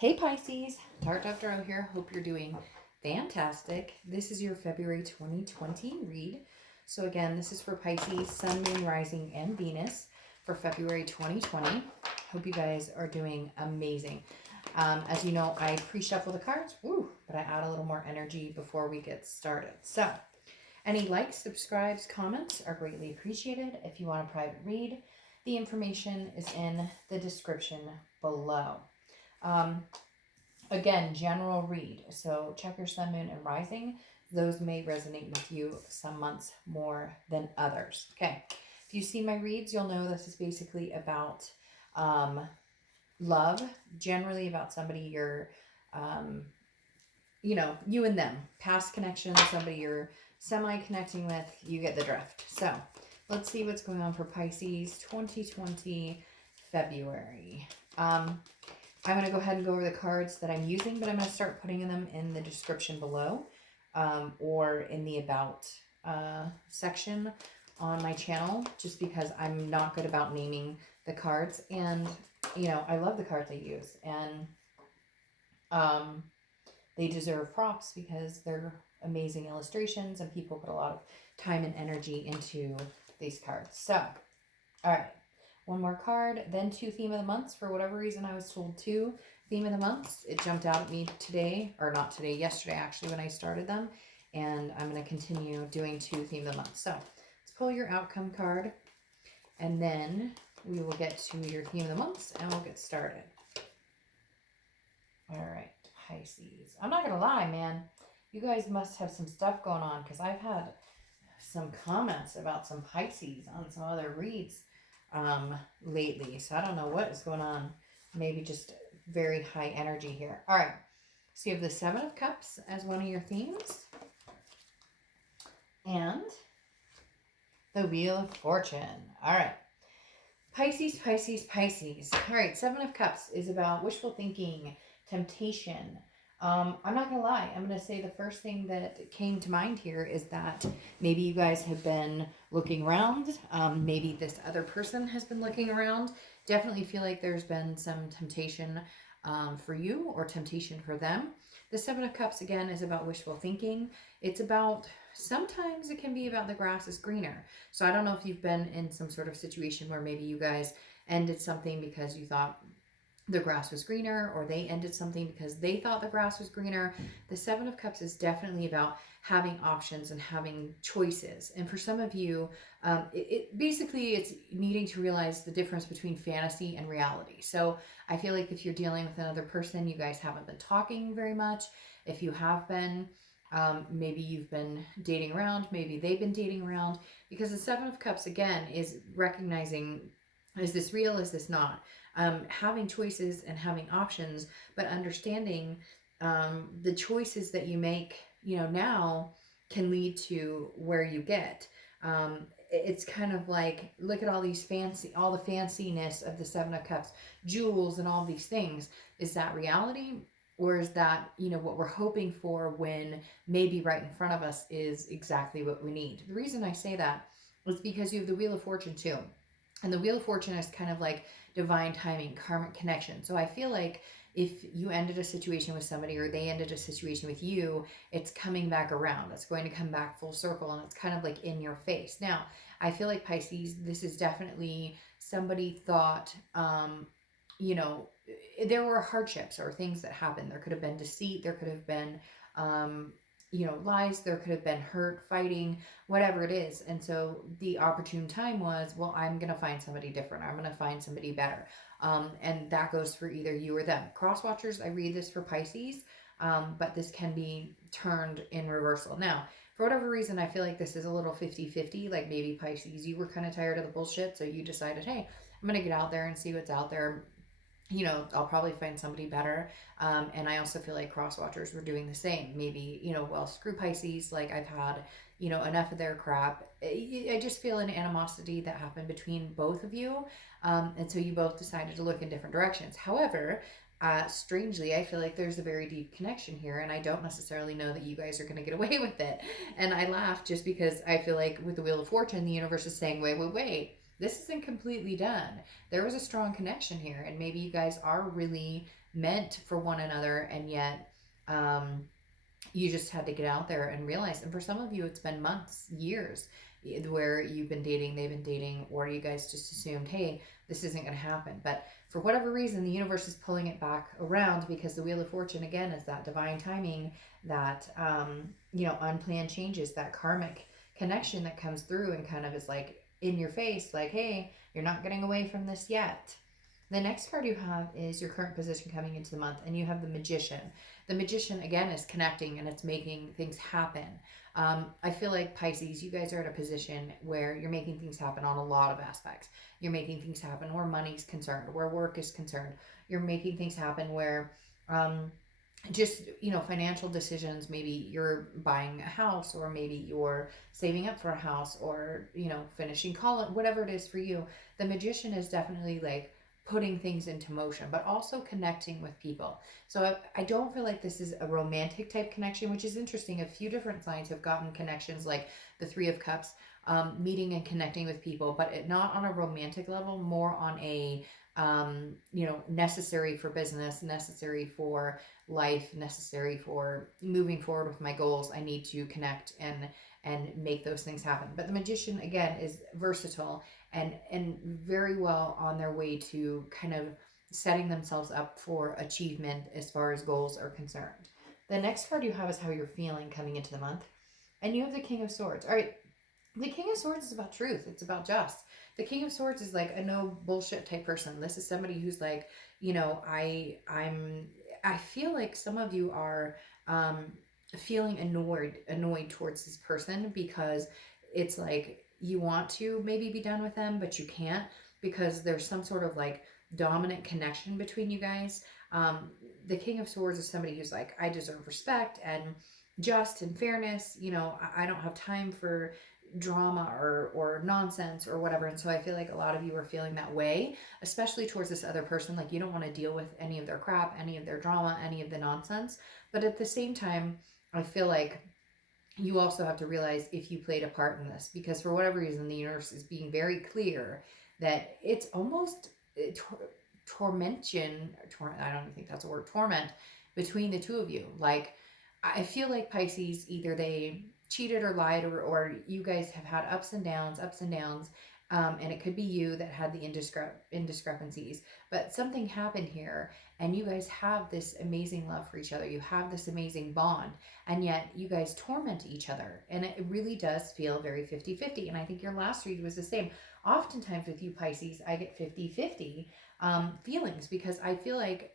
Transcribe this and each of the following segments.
Hey Pisces, Dark Dove Tarot here. Hope you're doing fantastic. This is your February 2020 read. So again, this is for Pisces, Sun, Moon, Rising, and Venus for February 2020. Hope you guys are doing amazing. As you know, I pre-shuffle the cards, but I add a little more energy before we get started. So any likes, subscribes, comments are greatly appreciated. If you want a private read, the information is in the description below. Again, general read. So check your sun, moon, and rising. Those may resonate with you some months more than others. Okay. If you see my reads, you'll know this is basically about love, generally about somebody you're, you and them, past connection, somebody you're semi-connecting with, you get the drift. So let's see what's going on for Pisces 2020 February. I'm going to go ahead and go over the cards that I'm using, but I'm going to start putting them in the description below or in the About section on my channel, just because I'm not good about naming the cards. And, I love the cards I use. And they deserve props because they're amazing illustrations and people put a lot of time and energy into these cards. So, all right. One more card, then 2 theme of the months. For whatever reason, I was told 2 theme of the months. It jumped out at me today, or not today, yesterday actually, when I started them. And I'm going to continue doing 2 theme of the month. So let's pull your outcome card, and then we will get to your theme of the months, and we'll get started. All right, Pisces. I'm not going to lie, man. You guys must have some stuff going on, because I've had some comments about some Pisces on some other reads lately. So I don't know what is going on. Maybe just very high energy here. All right. So you have the 7 of Cups as one of your themes. And the Wheel of Fortune. All right. Pisces, Pisces, Pisces. All right. 7 of Cups is about wishful thinking, temptation. I'm not going to lie. I'm going to say the first thing that came to mind here is that maybe you guys have been looking around. Maybe this other person has been looking around. Definitely feel like there's been some temptation for you or temptation for them. The 7 of Cups, again, is about wishful thinking. It's about, sometimes it can be about the grass is greener. So I don't know if you've been in some sort of situation where maybe you guys ended something because you thought the grass was greener, or they ended something because they thought the grass was greener. The 7 of Cups is definitely about having options and having choices. And for some of you, basically it's needing to realize the difference between fantasy and reality. So I feel like if you're dealing with another person, you guys haven't been talking very much. If you have been, maybe you've been dating around, maybe they've been dating around, because the 7 of Cups, again, is recognizing, is this real, is this not? Having choices and having options, but understanding the choices that you make, now can lead to where you get. It's kind of like, look at all the fanciness of the 7 of Cups, jewels and all these things. Is that reality? Or is that, what we're hoping for when maybe right in front of us is exactly what we need? The reason I say that is because you have the Wheel of Fortune too. And the Wheel of Fortune is kind of like divine timing, karmic connection. So I feel like if you ended a situation with somebody or they ended a situation with you, it's coming back around. It's going to come back full circle, and it's kind of like in your face. Now, I feel like Pisces, this is definitely somebody thought, there were hardships or things that happened. There could have been deceit. There could have been, lies. There could have been hurt, fighting, whatever it is. And so the opportune time was, well, I'm going to find somebody different. I'm going to find somebody better. And that goes for either you or them. Cross watchers, I read this for Pisces, but this can be turned in reversal. Now, for whatever reason, I feel like this is a little 50-50. Like maybe Pisces, you were kind of tired of the bullshit. So you decided, hey, I'm going to get out there and see what's out there. I'll probably find somebody better. And I also feel like cross watchers were doing the same. Maybe, well, screw Pisces. Like I've had, enough of their crap. I just feel an animosity that happened between both of you. And so you both decided to look in different directions. However, strangely, I feel like there's a very deep connection here, and I don't necessarily know that you guys are going to get away with it. And I laugh just because I feel like with the Wheel of Fortune, the universe is saying, wait, this isn't completely done. There was a strong connection here, and maybe you guys are really meant for one another, and yet you just had to get out there and realize. And for some of you, it's been months, years, where you've been dating, they've been dating, or you guys just assumed, hey, this isn't going to happen. But for whatever reason, the universe is pulling it back around, because the Wheel of Fortune, again, is that divine timing, that, unplanned changes, that karmic connection that comes through and kind of is like in your face, like, hey, you're not getting away from this yet. The next card you have is your current position coming into the month, and you have the Magician. The Magician, again, is connecting and it's making things happen. I feel like, Pisces, you guys are at a position where you're making things happen on a lot of aspects. You're making things happen where money's concerned, where work is concerned. You're making things happen where just, financial decisions. Maybe you're buying a house, or maybe you're saving up for a house, or finishing college, whatever it is for you. The Magician is definitely like putting things into motion, but also connecting with people. So I don't feel like this is a romantic type connection, which is interesting. A few different signs have gotten connections like the Three of Cups, meeting and connecting with people, but not on a romantic level, more on a necessary for business, necessary for life, necessary for moving forward with my goals. I need to connect and make those things happen. But the Magician, again, is versatile and very well on their way to kind of setting themselves up for achievement as far as goals are concerned. The next card you have is how you're feeling coming into the month. And you have the King of Swords. All right. The King of Swords is about truth. It's about just. The King of Swords is like a no bullshit type person. This is somebody who's like, I feel like some of you are feeling annoyed towards this person, because it's like you want to maybe be done with them, but you can't, because there's some sort of like dominant connection between you guys. The King of Swords is somebody who's like, I deserve respect and just and fairness. I don't have time for drama or nonsense or whatever. And so I feel like a lot of you are feeling that way, especially towards this other person. Like, you don't want to deal with any of their crap, any of their drama, any of the nonsense. But at the same time, I feel like you also have to realize if you played a part in this, because for whatever reason, the universe is being very clear that it's almost tormention. I don't even think that's a word, torment, between the two of you. Like, I feel like, Pisces, either they cheated or lied, or you guys have had ups and downs, and it could be you that had the indiscrepancies, but something happened here, and you guys have this amazing love for each other. You have this amazing bond, and yet you guys torment each other, and it really does feel very 50-50. And I think your last read was the same. Oftentimes with you, Pisces, I get 50-50 feelings, because I feel like,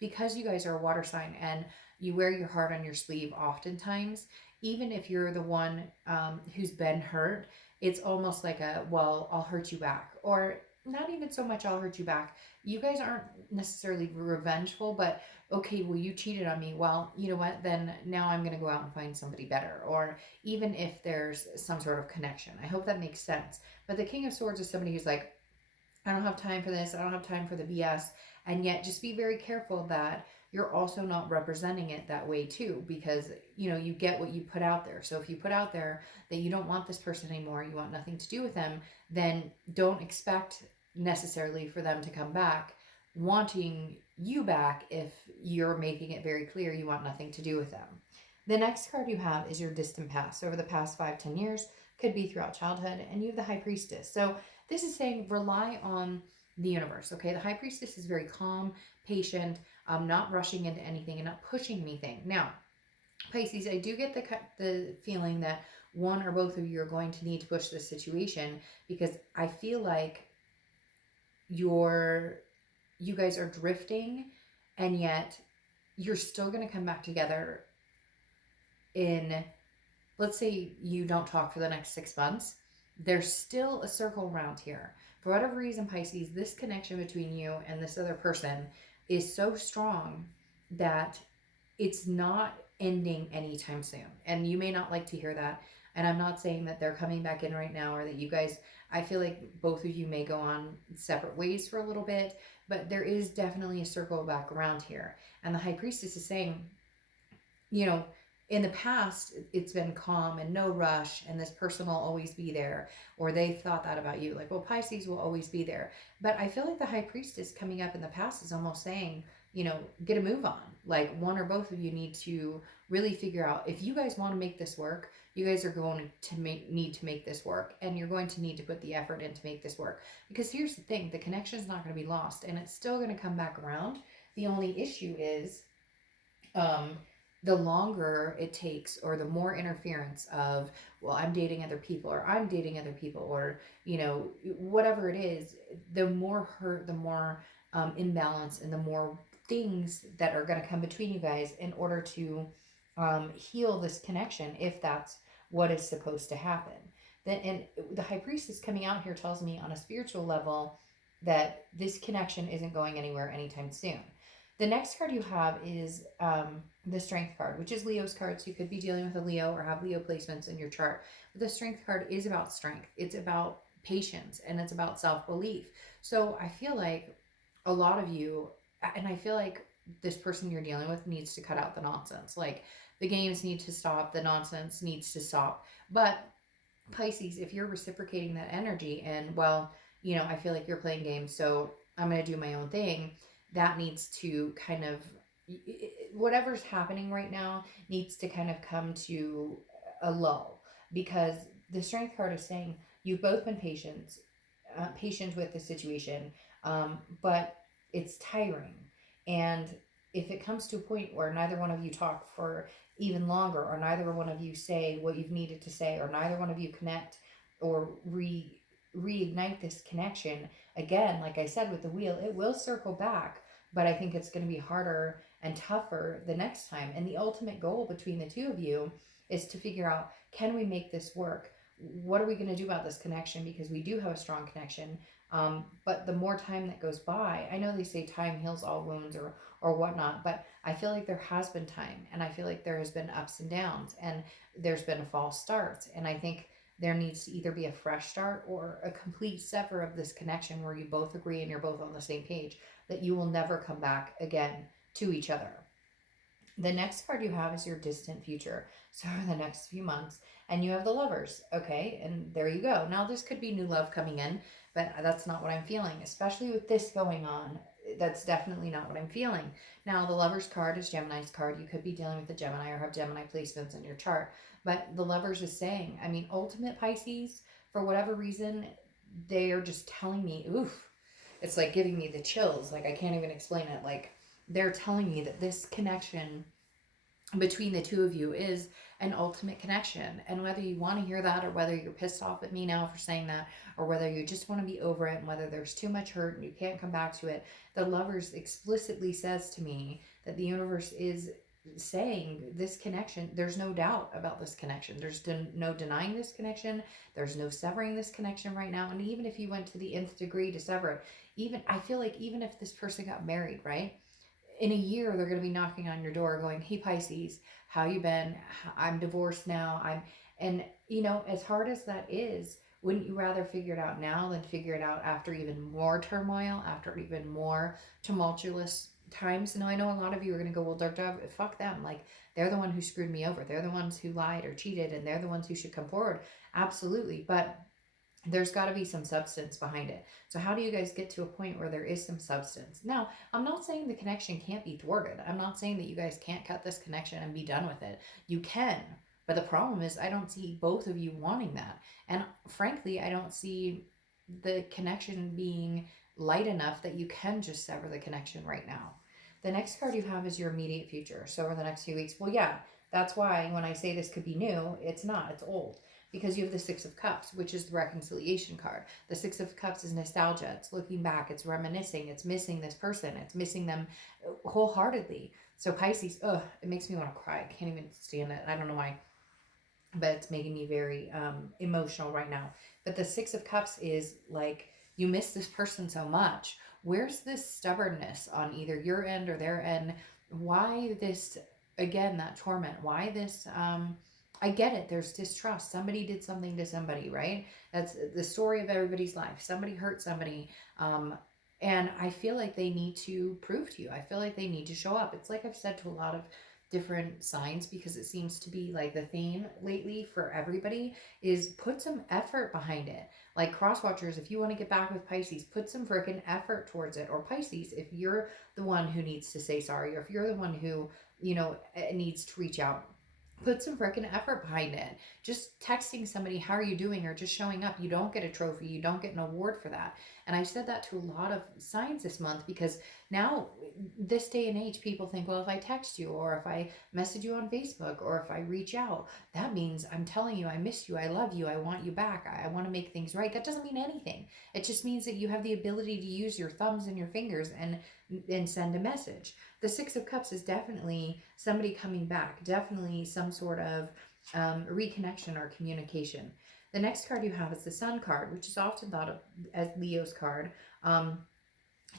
because you guys are a water sign and you wear your heart on your sleeve, oftentimes, even if you're the one who's been hurt, it's almost like well, I'll hurt you back. Or not even so much I'll hurt you back. You guys aren't necessarily revengeful, but okay, well, you cheated on me. Well, you know what? Then now I'm going to go out and find somebody better. Or even if there's some sort of connection. I hope that makes sense. But the King of Swords is somebody who's like, I don't have time for this. I don't have time for the BS. And yet just be very careful that you're also not representing it that way too, because you get what you put out there. So if you put out there that you don't want this person anymore, you want nothing to do with them, then don't expect necessarily for them to come back wanting you back if you're making it very clear you want nothing to do with them. The next card you have is your distant past. Over the past 5-10 years, could be throughout childhood, and you have the High Priestess. So this is saying rely on the universe. Okay, the High Priestess is very calm, patient, not rushing into anything and not pushing anything. Now, Pisces, I do get the feeling that one or both of you are going to need to push this situation, because I feel like you guys are drifting, and yet you're still going to come back together in, let's say you don't talk for the next 6 months. There's still a circle around here. For whatever reason, Pisces, this connection between you and this other person is so strong that it's not ending anytime soon. And you may not like to hear that. And I'm not saying that they're coming back in right now, or that you guys, I feel like both of you may go on separate ways for a little bit, but there is definitely a circle back around here. And the High Priestess is saying, in the past, it's been calm and no rush, and this person will always be there, or they thought that about you, like, well, Pisces will always be there. But I feel like the High Priestess coming up in the past is almost saying, get a move on. Like one or both of you need to really figure out, if you guys want to make this work, you guys are going to need to make this work, and you're going to need to put the effort in to make this work. Because here's the thing, the connection is not going to be lost, and it's still going to come back around. The only issue is, um, the longer it takes, or the more interference of, well, I'm dating other people, or I'm dating other people, or whatever it is, the more hurt, the more imbalance, and the more things that are going to come between you guys in order to heal this connection, if that's what is supposed to happen. Then, and the high priestess coming out here tells me on a spiritual level that this connection isn't going anywhere anytime soon. The next card you have is the Strength card, which is Leo's card. So you could be dealing with a Leo or have Leo placements in your chart. But the Strength card is about strength. It's about patience, and it's about self-belief. So I feel like a lot of you, and I feel like this person you're dealing with needs to cut out the nonsense. Like, the games need to stop. The nonsense needs to stop. But Pisces, if you're reciprocating that energy, and, well, I feel like you're playing games, so I'm going to do my own thing, that needs to kind of, whatever's happening right now needs to kind of come to a lull, because the Strength card is saying you've both been patient with the situation, but it's tiring. And if it comes to a point where neither one of you talk for even longer, or neither one of you say what you've needed to say, or neither one of you connect or reignite this connection again, like I said with the wheel, it will circle back, but I think it's going to be harder and tougher the next time. And the ultimate goal between the two of you is to figure out, can we make this work? What are we going to do about this connection? Because we do have a strong connection. But the more time that goes by, I know they say time heals all wounds, or whatnot, but I feel like there has been time, and I feel like there has been ups and downs, and there's been a false start. And I think there needs to either be a fresh start or a complete sever of this connection, where you both agree and you're both on the same page that you will never come back again to each other. The next card you have is your distant future. So for the next few months, and you have the Lovers. Okay, and there you go. Now this could be new love coming in, but that's not what I'm feeling, especially with this going on. That's definitely not what I'm feeling. Now the Lovers card is Gemini's card. You could be dealing with a Gemini or have Gemini placements in your chart. But the Lovers is saying, I mean, ultimate Pisces, for whatever reason, they are just telling me, oof, it's like giving me the chills. Like, I can't even explain it. Like, they're telling me that this connection between the two of you is an ultimate connection. And whether you want to hear that, or whether you're pissed off at me now for saying that, or whether you just want to be over it, and whether there's too much hurt and you can't come back to it, the Lovers explicitly says to me that the universe is saying this connection, there's no doubt about this connection. There's no denying this connection. There's no severing this connection right now. And even if you went to the nth degree to sever it, I feel like even if this person got married, right? In a year, they're going to be knocking on your door going, hey, Pisces, how you been? I'm divorced now. And as hard as that is, wouldn't you rather figure it out now than figure it out after even more turmoil, after even more tumultuous times? Now, I know a lot of you are going to go, well, Dark Dove, fuck them. Like, they're the one who screwed me over. They're the ones who lied or cheated, and they're the ones who should come forward. Absolutely. But there's got to be some substance behind it. So how do you guys get to a point where there is some substance? Now, I'm not saying the connection can't be thwarted. I'm not saying that you guys can't cut this connection and be done with it. You can. But the problem is, I don't see both of you wanting that. And frankly, I don't see the connection being light enough that you can just sever the connection right now. The next card you have is your immediate future. So over the next few weeks, well, yeah, that's why when I say this could be new, it's not, it's old. Because you have the Six of Cups, which is the reconciliation card. The Six of Cups is nostalgia. It's looking back. It's reminiscing. It's missing this person. It's missing them wholeheartedly. So Pisces, it makes me want to cry. I can't even stand it. I don't know why. But it's making me very emotional right now. But the Six of Cups is like, you miss this person so much. Where's this stubbornness on either your end or their end? Why this, again, that torment? Why this... I get it. There's distrust. Somebody did something to somebody, right? That's the story of everybody's life. Somebody hurt somebody. And I feel like they need to prove to you. I feel like they need to show up. It's like I've said to a lot of different signs, because it seems to be like the theme lately for everybody is put some effort behind it. Like cross watchers, if you want to get back with Pisces, put some freaking effort towards it. Or Pisces, if you're the one who needs to say sorry, or if you're the one who, needs to reach out, put some freaking effort behind it. Just texting somebody, how are you doing? Or just showing up. You don't get a trophy. You don't get an award for that. And I've said that to a lot of signs this month, because now, this day and age, people think, well, if I text you, or if I message you on Facebook, or if I reach out, that means I'm telling you I miss you, I love you, I want you back, I want to make things right. That doesn't mean anything. It just means that you have the ability to use your thumbs and your fingers and send a message. The Six of Cups is definitely somebody coming back, definitely some sort of reconnection or communication. The next card you have is the Sun card, which is often thought of as Leo's card.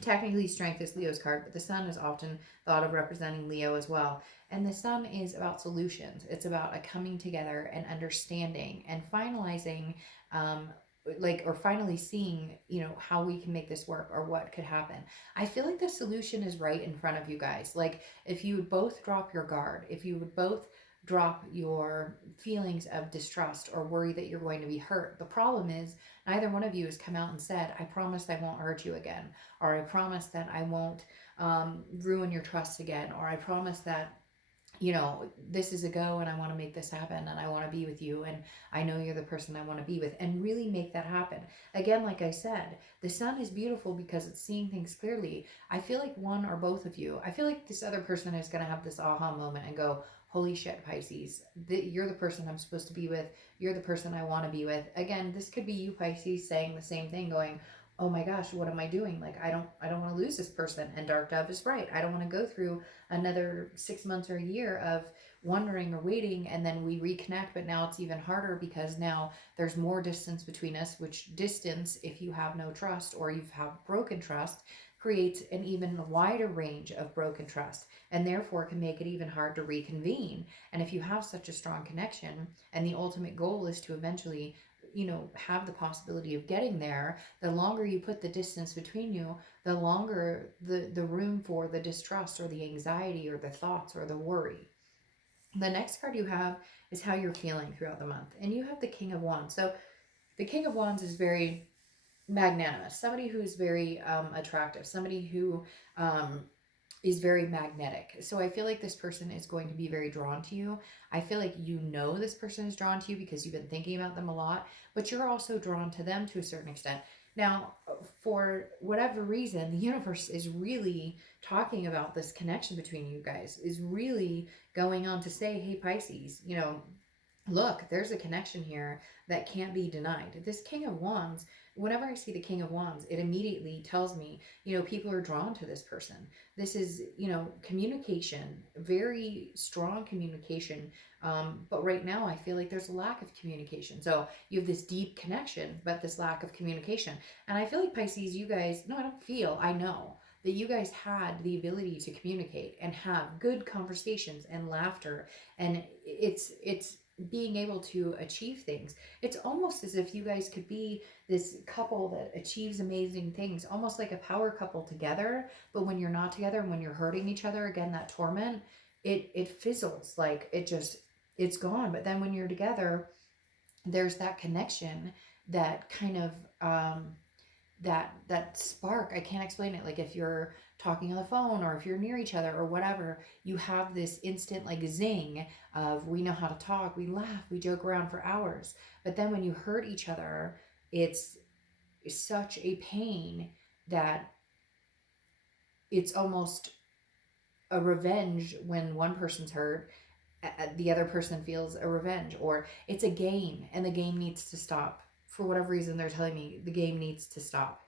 Technically, Strength is Leo's card, but the Sun is often thought of representing Leo as well. And the Sun is about solutions. It's about a coming together and understanding and finalizing, or finally seeing, how we can make this work or what could happen. I feel like the solution is right in front of you guys. Like, if you would both drop your guard, if you would both drop your feelings of distrust or worry that you're going to be hurt. The problem is neither one of you has come out and said, I promise I won't hurt you again, or I promise that I won't ruin your trust again, or I promise that this is a go and I want to make this happen and I want to be with you and I know you're the person I want to be with, and really make that happen. Again, like I said, the Sun is beautiful because it's seeing things clearly. I feel like one or both of you, I feel like this other person is going to have this aha moment and go, holy shit, Pisces, you're the person I'm supposed to be with. You're the person I want to be with. Again, this could be you, Pisces, saying the same thing, going, oh my gosh, what am I doing? Like, I don't want to lose this person. And Dark Dove is right. I don't want to go through another 6 months or a year of wondering or waiting, and then we reconnect, but now it's even harder because now there's more distance between us, which distance, if you have no trust or you've have broken trust, creates an even wider range of broken trust, and therefore can make it even hard to reconvene. And if you have such a strong connection and the ultimate goal is to eventually have the possibility of getting there, the longer you put the distance between you, the longer the room for the distrust or the anxiety or the thoughts or the worry. The next card you have is how you're feeling throughout the month, and you have the King of Wands. So the King of Wands is very magnanimous, somebody who's very attractive, somebody who is very magnetic. So I feel like this person is going to be very drawn to you. I feel like this person is drawn to you because you've been thinking about them a lot, but you're also drawn to them to a certain extent. Now, for whatever reason, the universe is really talking about this connection between you guys, is really going on to say, hey, Pisces, look, there's a connection here that can't be denied. This King of Wands, whenever I see the King of Wands, it immediately tells me, people are drawn to this person. This is, communication, very strong communication. But right now I feel like there's a lack of communication. So you have this deep connection, but this lack of communication. And I feel like Pisces, you guys, no, I don't feel, I know that you guys had the ability to communicate and have good conversations and laughter. And it's being able to achieve things. It's almost as if you guys could be this couple that achieves amazing things, almost like a power couple together. But when you're not together and when you're hurting each other, again, that torment, it fizzles, like it's gone. But then when you're together, there's that connection, that kind of that spark. I can't explain it. Like if you're talking on the phone or if you're near each other or whatever, you have this instant like zing of, we know how to talk, we laugh, we joke around for hours. But then when you hurt each other, it's such a pain that it's almost a revenge. When one person's hurt, the other person feels a revenge. Or it's a game and the game needs to stop. For whatever reason, they're telling me the game needs to stop.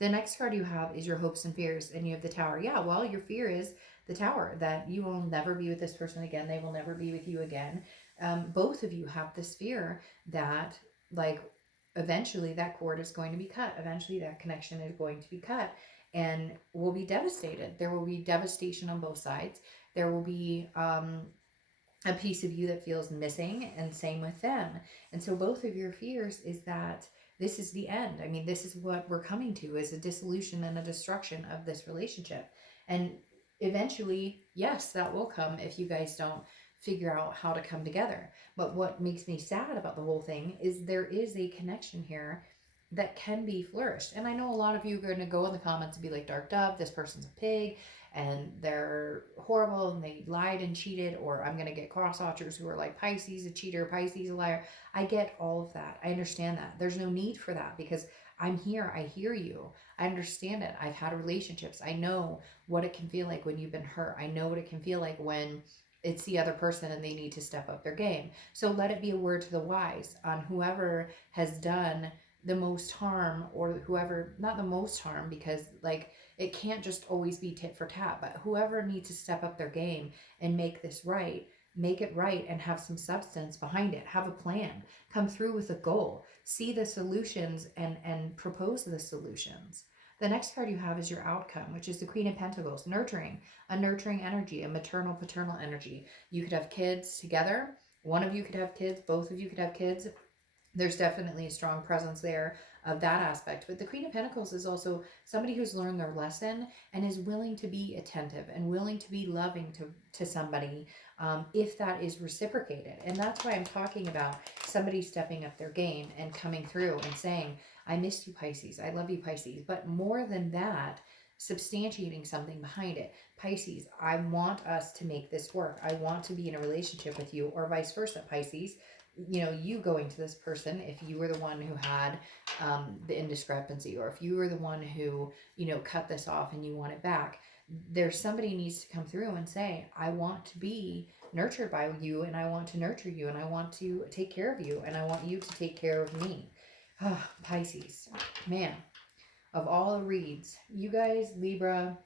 The next card you have is your hopes and fears, and you have the Tower. Yeah, well, your fear is the Tower, that you will never be with this person again. They will never be with you again. Both of you have this fear that, like, eventually that cord is going to be cut. Eventually that connection is going to be cut and will be devastated. There will be devastation on both sides. There will be a piece of you that feels missing, and same with them. And so both of your fears is that this is the end. I mean, this is what we're coming to, is a dissolution and a destruction of this relationship. And eventually, yes, that will come if you guys don't figure out how to come together. But what makes me sad about the whole thing is there is a connection here that can be flourished. And I know a lot of you are going to go in the comments and be like, Dark Dove, this person's a pig and they're horrible and they lied and cheated, or I'm going to get cross watchers who are like, Pisces a cheater, Pisces a liar. I get all of that. I understand that. There's no need for that because I'm here. I hear you. I understand it. I've had relationships. I know what it can feel like when you've been hurt. I know what it can feel like when it's the other person and they need to step up their game. So let it be a word to the wise on whoever has done the most harm, or whoever, not the most harm, because like it can't just always be tit for tat, but whoever needs to step up their game and make this right, make it right and have some substance behind it. Have a plan, come through with a goal, see the solutions and propose the solutions. The next card you have is your outcome, which is the Queen of Pentacles, nurturing, a nurturing energy, a maternal paternal energy. You could have kids together. One of you could have kids, both of you could have kids. There's definitely a strong presence there of that aspect. But the Queen of Pentacles is also somebody who's learned their lesson and is willing to be attentive and willing to be loving to somebody, if that is reciprocated. And that's why I'm talking about somebody stepping up their game and coming through and saying, I missed you, Pisces. I love you, Pisces. But more than that, substantiating something behind it. Pisces, I want us to make this work. I want to be in a relationship with you, or vice versa, Pisces. You know, you going to this person, if you were the one who had the indiscrepancy, or if you were the one who, you know, cut this off and you want it back, there's somebody needs to come through and say, I want to be nurtured by you, and I want to nurture you, and I want to take care of you, and I want you to take care of me. Pisces, man, of all the reads, you guys, Libra,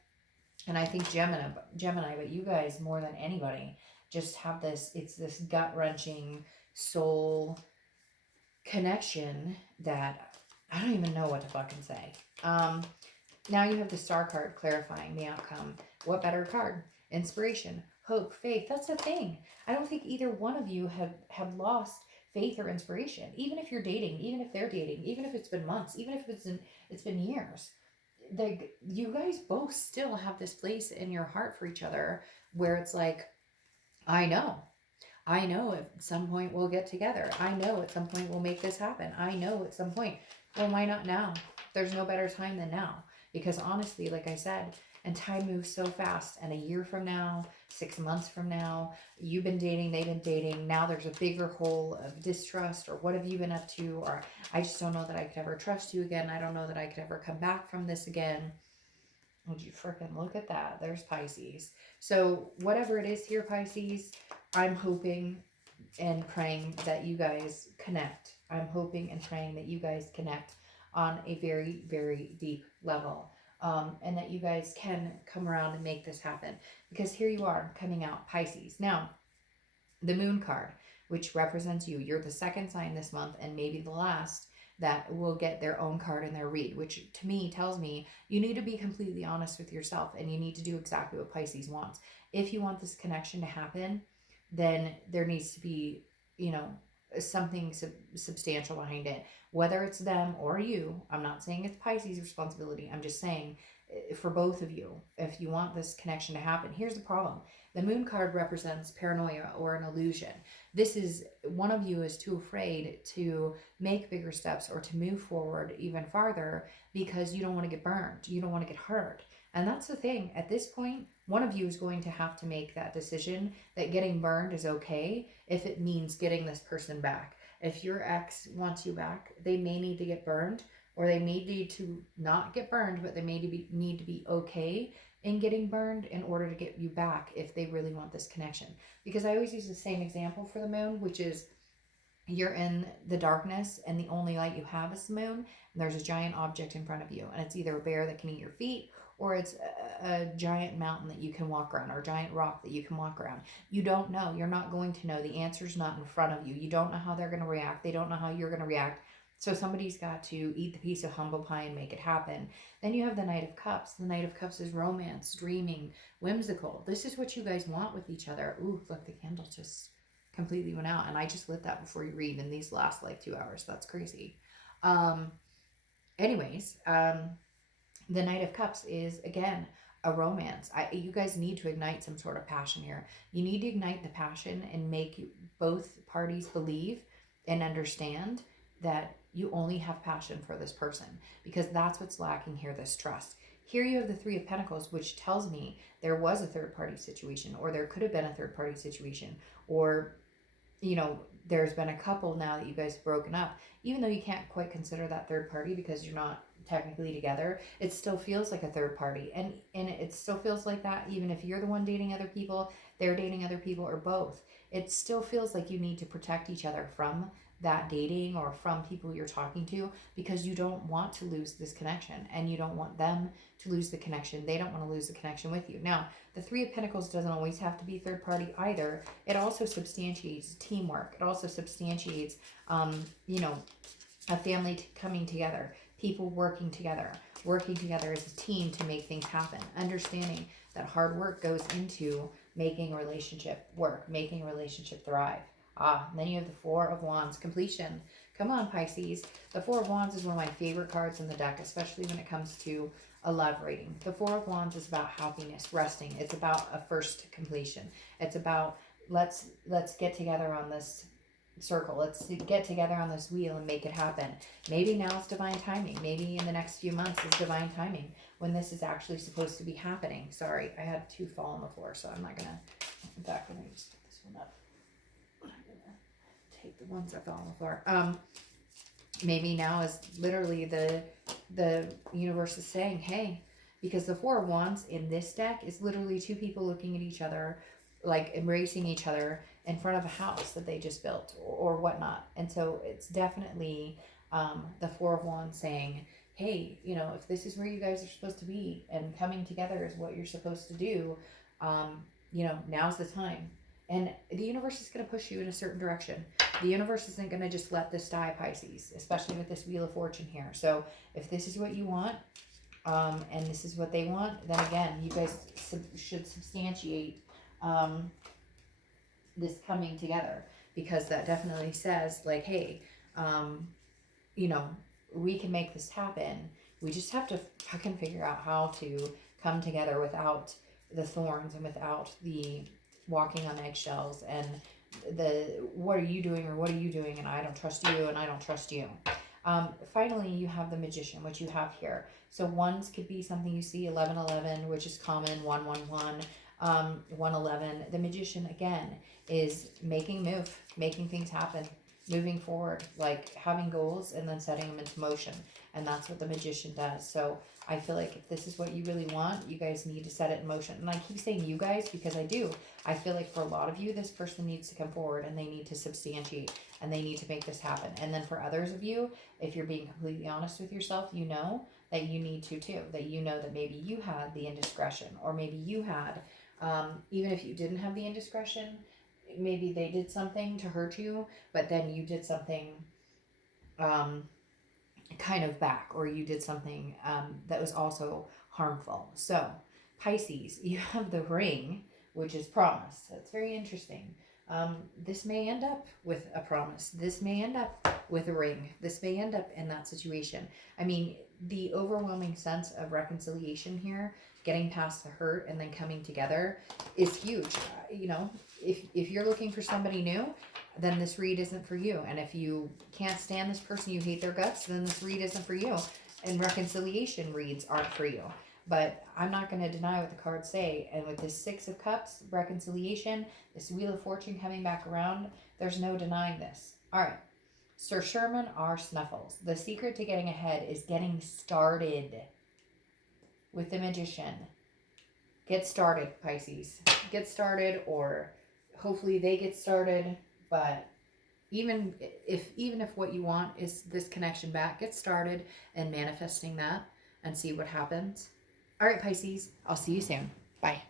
and I think Gemini, but you guys more than anybody just have this, it's this gut-wrenching soul connection that I don't even know what to fucking say. Now you have the Star card clarifying the outcome. What better card? Inspiration, hope, faith. That's the thing. I don't think either one of you have lost faith or inspiration. Even if you're dating, even if they're dating, even if it's been months, even if it's been years. You guys both still have this place in your heart for each other where it's like, I know at some point we'll get together. I know at some point we'll make this happen. I know at some point. Well, why not now? There's no better time than now. Because honestly, like I said, and time moves so fast. And a year from now, 6 months from now, you've been dating, they've been dating. Now there's a bigger hole of distrust, or what have you been up to? Or I just don't know that I could ever trust you again. I don't know that I could ever come back from this again. Would you freaking look at that? There's Pisces. So whatever it is here, Pisces, I'm hoping and praying that you guys connect. I'm hoping and praying that you guys connect on a very, very deep level. And that you guys can come around and make this happen. Because here you are coming out, Pisces. Now, the Moon card, which represents you. You're the second sign this month and maybe the last that will get their own card in their read, which to me tells me you need to be completely honest with yourself and you need to do exactly what Pisces wants. If you want this connection to happen, then there needs to be, you know, something substantial behind it, whether it's them or you. I'm not saying it's Pisces' responsibility. I'm just saying for both of you, if you want this connection to happen. Here's the problem. The Moon card represents paranoia or an illusion. This is, one of you is too afraid to make bigger steps or to move forward even farther because you don't want to get burned. You don't want to get hurt. And that's the thing. At this point, one of you is going to have to make that decision that getting burned is okay if it means getting this person back. If your ex wants you back, they may need to get burned, or they may need to not get burned, but they may need to be okay in getting burned in order to get you back if they really want this connection. Because I always use the same example for the moon, which is you're in the darkness and the only light you have is the moon, and there's a giant object in front of you, and it's either a bear that can eat your feet, or it's a giant mountain that you can walk around, or a giant rock that you can walk around. You don't know. You're not going to know. The answer's not in front of you. You don't know how they're going to react. They don't know how you're going to react. So somebody's got to eat the piece of humble pie and make it happen. Then you have the Knight of Cups. The Knight of Cups is romance, dreaming, whimsical. This is what you guys want with each other. Ooh, look, the candle just completely went out. And I just lit that before you read, and these last like 2 hours. That's crazy. Anyways, the Knight of Cups is, again, a romance. You guys need to ignite some sort of passion here. You need to ignite the passion and make both parties believe and understand that you only have passion for this person, because that's what's lacking here, this trust. Here you have the Three of Pentacles, which tells me there was a third party situation, or there could have been a third party situation, or, you know, there's been a couple now that you guys have broken up. Even though you can't quite consider that third party because you're not technically together, it still feels like a third party. And it still feels like that even if you're the one dating other people, they're dating other people, or both. It still feels like you need to protect each other from that dating or from people you're talking to, because you don't want to lose this connection and you don't want them to lose the connection. They don't want to lose the connection with you. Now, the Three of Pentacles doesn't always have to be third party either. It also substantiates teamwork. It also substantiates, you know, a family coming together, people working together as a team to make things happen. Understanding that hard work goes into making a relationship work, making a relationship thrive. And then you have the Four of Wands, completion. Come on, Pisces. The Four of Wands is one of my favorite cards in the deck, especially when it comes to a love reading. The Four of Wands is about happiness, resting. It's about a first completion. It's about let's get together on this circle. Let's get together on this wheel and make it happen. Maybe now is divine timing. Maybe in the next few months is divine timing when this is actually supposed to be happening. Sorry, I had two fall on the floor, so I'm not gonna. In fact, let me just pick this one up. Take the ones that fell on the floor. Maybe now is literally the universe is saying, hey, because the Four of Wands in this deck is literally two people looking at each other, like embracing each other in front of a house that they just built or whatnot. And so it's definitely the Four of Wands saying, hey, you know, if this is where you guys are supposed to be and coming together is what you're supposed to do, you know, now's the time. And the universe is going to push you in a certain direction. The universe isn't going to just let this die, Pisces, especially with this Wheel of Fortune here. So if this is what you want, and this is what they want, then again, you guys should substantiate this coming together, because that definitely says, like, hey, you know, we can make this happen. We just have to fucking figure out how to come together without the thorns and without the walking on eggshells and the what are you doing or what are you doing and I don't trust you and I don't trust you. Finally, you have the Magician, which you have here. So ones could be something you see, 1111, which is common, 111, 111. The Magician, again, is making move, making things happen, moving forward, like having goals and then setting them into motion. And that's what the Magician does. So I feel like if this is what you really want, you guys need to set it in motion. And I keep saying you guys because I do. I feel like for a lot of you, this person needs to come forward and they need to substantiate and they need to make this happen. And then for others of you, if you're being completely honest with yourself, you know that you need to too. That you know that maybe you had the indiscretion, or maybe you had, even if you didn't have the indiscretion, maybe they did something to hurt you, but then you did something kind of back, or you did something that was also harmful. So Pisces, you have the Ring, which is promise. That's very interesting. This may end up with a promise. This may end up with a ring. This may end up in that situation. I mean, the overwhelming sense of reconciliation here, getting past the hurt and then coming together, is huge. You know, if you're looking for somebody new, then this read isn't for you. And if you can't stand this person, you hate their guts, then this read isn't for you. And reconciliation reads aren't for you. But I'm not going to deny what the cards say. And with this Six of Cups, reconciliation, this Wheel of Fortune coming back around, there's no denying this. All right. Sir Sherman R. Snuffles. The secret to getting ahead is getting started with the Magician. Get started, Pisces. Get started, or hopefully they get started. But even if what you want is this connection back, get started and manifesting that and see what happens. All right, Pisces, I'll see you soon. Bye.